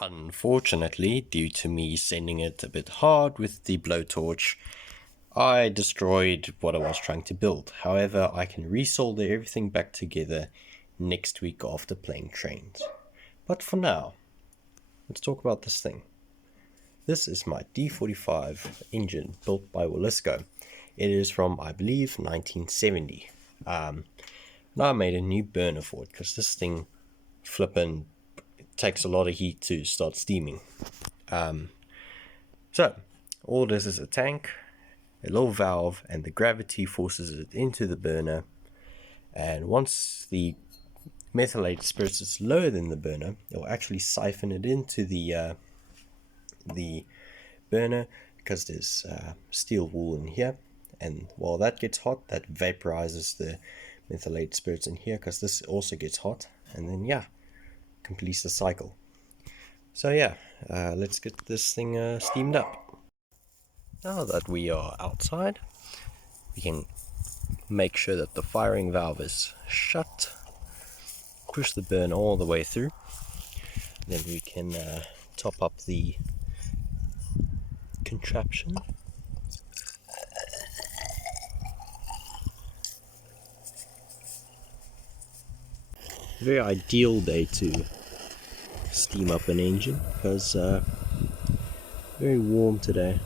Unfortunately, due to me sending it a bit hard with the blowtorch, I destroyed what I was trying to build. However, I can resolder everything back together next week after playing trains. But for now, let's talk about this thing. This is my D45 engine built by Wilesco. It is from, I believe, 1970. Now I made a new burner for it because this thing flippin' takes a lot of heat to start steaming. So all this is a tank, a little valve, and the gravity forces it into the burner. And once the methylated spirits is lower than the burner, it will actually siphon it into the burner because there's steel wool in here. And while that gets hot, that vaporizes the methylated spirits in here because this also gets hot. And then, yeah, completes the cycle. So yeah, let's get this thing steamed up. Now that we are outside, we can make sure that the firing valve is shut, push the burn all the way through, then we can top up the contraption. Very ideal day to steam up an engine because very warm today,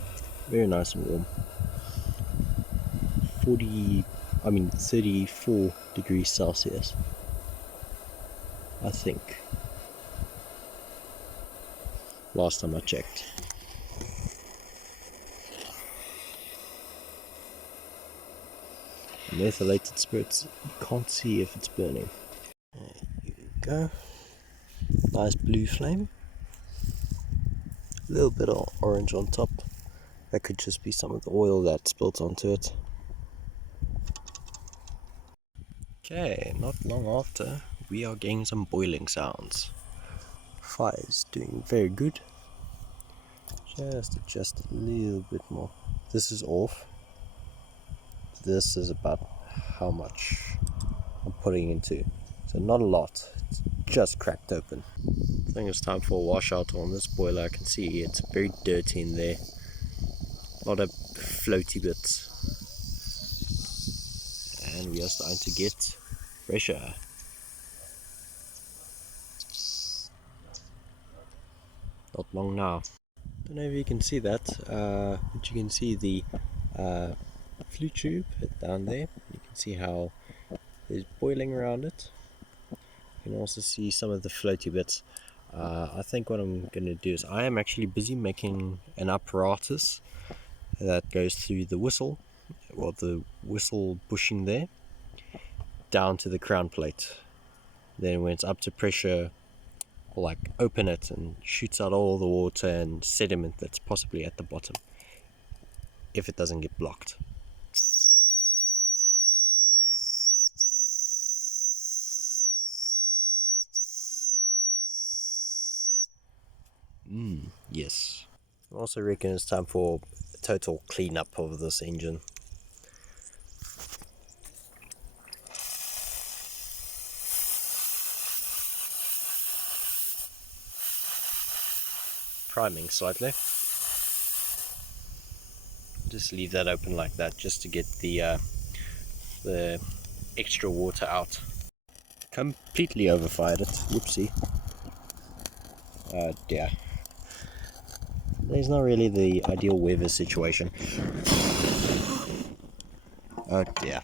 very nice and warm. 34 degrees Celsius, I think, last time I checked. Methylated spirits, you can't see if it's burning. There you go. Nice blue flame. A little bit of orange on top. That could just be some of the oil that spilt onto it. Okay, not long after, we are getting some boiling sounds. Fire is doing very good. Just adjust a little bit more. This is off. This is about how much I'm putting into. So not a lot, it's just cracked open. I think it's time for a washout on this boiler. I can see it's very dirty in there. A lot of floaty bits. And we are starting to get pressure. Not long now. Don't know if you can see that, but you can see the flue tube down there. You can see how there's boiling around it. You can also see some of the floaty bits. I think what I'm going to do is I am actually busy making an apparatus that goes through the whistle, or the whistle bushing there, down to the crown plate. Then when it's up to pressure, I'll like open it and shoots out all the water and sediment that's possibly at the bottom, if it doesn't get blocked. Yes. I also reckon it's time for a total cleanup of this engine. Priming slightly. Just leave that open like that just to get the extra water out. Completely overfired it. Whoopsie. Oh dear. There's not really the ideal weather situation. Oh dear.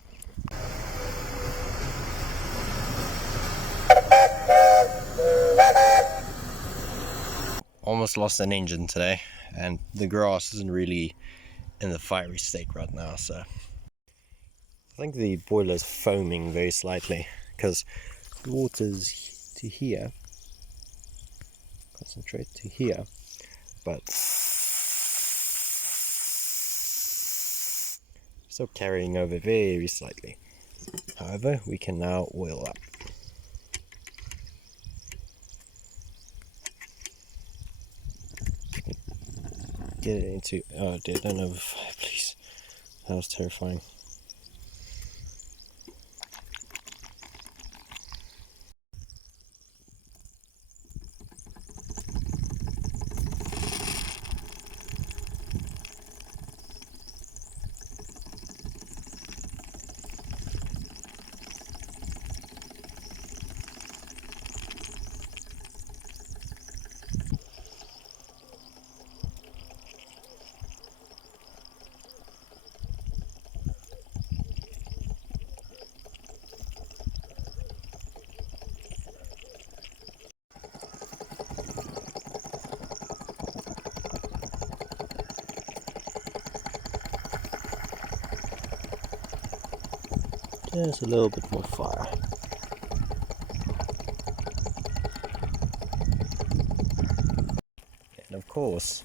Almost lost an engine today, and the grass isn't really in the fiery state right now, so I think the boiler is foaming very slightly because the water's to here. Concentrate to here, but still carrying over very slightly. However, we can now oil up. Get it into, oh dear, don't overfire, please. That was terrifying. There's a little bit more fire. And of course,